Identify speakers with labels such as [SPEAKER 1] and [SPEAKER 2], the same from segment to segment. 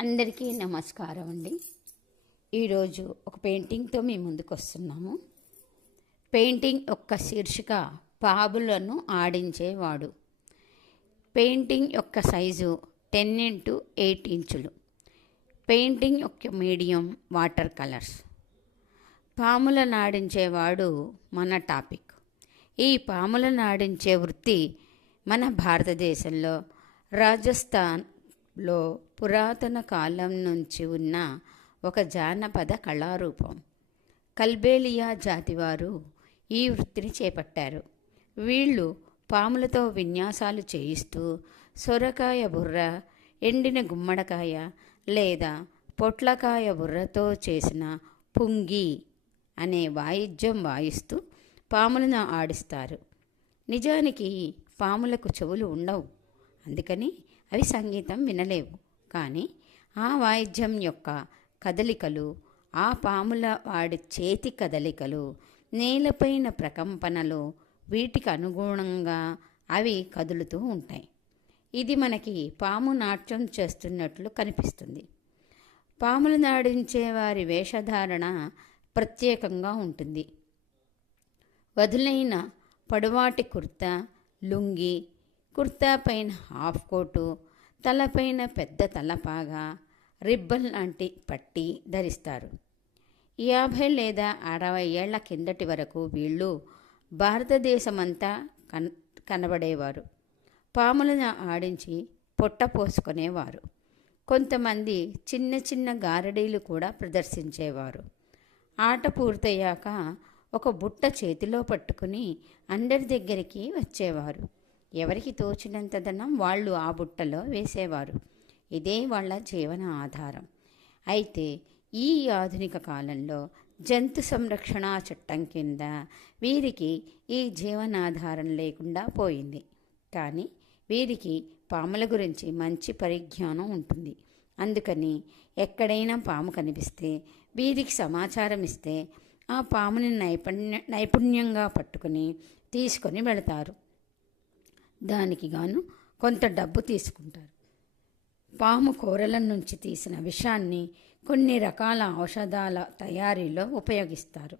[SPEAKER 1] అందరికీ నమస్కారం అండి. ఈరోజు ఒక పెయింటింగ్తో మీ ముందుకు వస్తున్నాము. పెయింటింగ్ యొక్క శీర్షిక పాబులను ఆడించేవాడు. పెయింటింగ్ యొక్క సైజు టెన్ ఇంటూ ఎయిట్ ఇంచులు. పెయింటింగ్ యొక్క మీడియం వాటర్ కలర్స్ పాములను ఆడించేవాడు మన టాపిక్ ఈ పాములను ఆడించే వృత్తి మన భారతదేశంలో రాజస్థాన్ లో పురాతన కాలం నుంచి ఉన్న ఒక జానపద కళారూపం. కల్బేలియా జాతివారు ఈ వృత్తిని చేపట్టారు. వీళ్ళు పాములతో విన్యాసాలు చేయిస్తూ సొరకాయ బుర్ర ఎండిన గుమ్మడికాయ లేదా పొట్లకాయ బుర్రతో చేసిన పుంగి అనే వాయిద్యం వాయిస్తూ పాములను ఆడిస్తారు. నిజానికి పాములకు చెవులు ఉండవు. అందుకని అవి సంగీతం వినలేవు. కానీ ఆ వాయిద్యం యొక్క కదలికలు ఆ పాముల వాడి చేతి కదలికలు నేలపైన ప్రకంపనలు వీటికి అనుగుణంగా అవి కదులుతూ ఉంటాయి. ఇది మనకి పాము నాట్యం చేస్తున్నట్లు కనిపిస్తుంది. పాములు నాడించే వారి వేషధారణ ప్రత్యేకంగా ఉంటుంది. వదులైన పొడవాటి కుర్తా లుంగి కుర్తా పైన హాఫ్ కోటు తలపైన పెద్ద తలపాగా రిబ్బన్ లాంటి పట్టి ధరిస్తారు. యాభై లేదా అరవై ఏళ్ళ కిందటి వరకు వీళ్ళు భారతదేశమంతా కన్ కనబడేవారు. పాములను ఆడించి పొట్ట పోసుకునేవారు. కొంతమంది చిన్న చిన్న గారడీలు కూడా ప్రదర్శించేవారు. ఆట పూర్తయ్యాక ఒక బుట్ట చేతిలో పట్టుకుని అందరి దగ్గరికి వచ్చేవారు. ఎవరికి తోచినంత ధనం వాళ్ళు ఆ బుట్టలో వేసేవారు. ఇదే వాళ్ళ జీవన ఆధారం. అయితే ఈ ఆధునిక కాలంలో జంతు సంరక్షణ చట్టం కింద వీరికి ఈ జీవనాధారం లేకుండా పోయింది. కానీ వీరికి పాముల గురించి మంచి పరిజ్ఞానం ఉంటుంది. అందుకని ఎక్కడైనా పాము కనిపిస్తే వీరికి సమాచారం ఇస్తే ఆ పాముని నైపుణ్య నైపుణ్యంగా పట్టుకుని తీసుకొని వెళతారు. దానికి గాను కొంత డబ్బు తీసుకుంటారు. పాము కూరల నుంచి తీసిన విషాన్ని కొన్ని రకాల ఔషధాల తయారీలో ఉపయోగిస్తారు.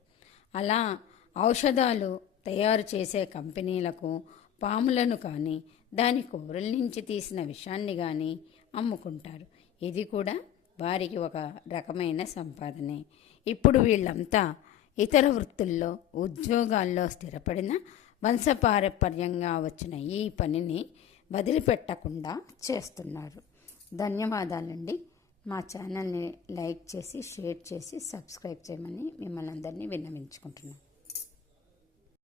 [SPEAKER 1] అలా ఔషధాలు తయారు చేసే కంపెనీలకు పాములను కానీ దాని కూరల నుంచి తీసిన విషాన్ని కానీ అమ్ముకుంటారు. ఇది కూడా వారికి ఒక రకమైన సంపాదనే. ఇప్పుడు వీళ్ళంతా ఇతర వృత్తుల్లో ఉద్యోగాల్లో స్థిరపడిన వంశపారపర్యంగా వచ్చిన ఈ పనిని వదిలిపెట్టకుండా చేస్తున్నారు. ధన్యవాదాలండి. మా ఛానల్ని లైక్ చేసి షేర్ చేసి సబ్స్క్రైబ్ చేయమని మిమ్మల్ని అందరినీ విన్నవించుకుంటున్నాను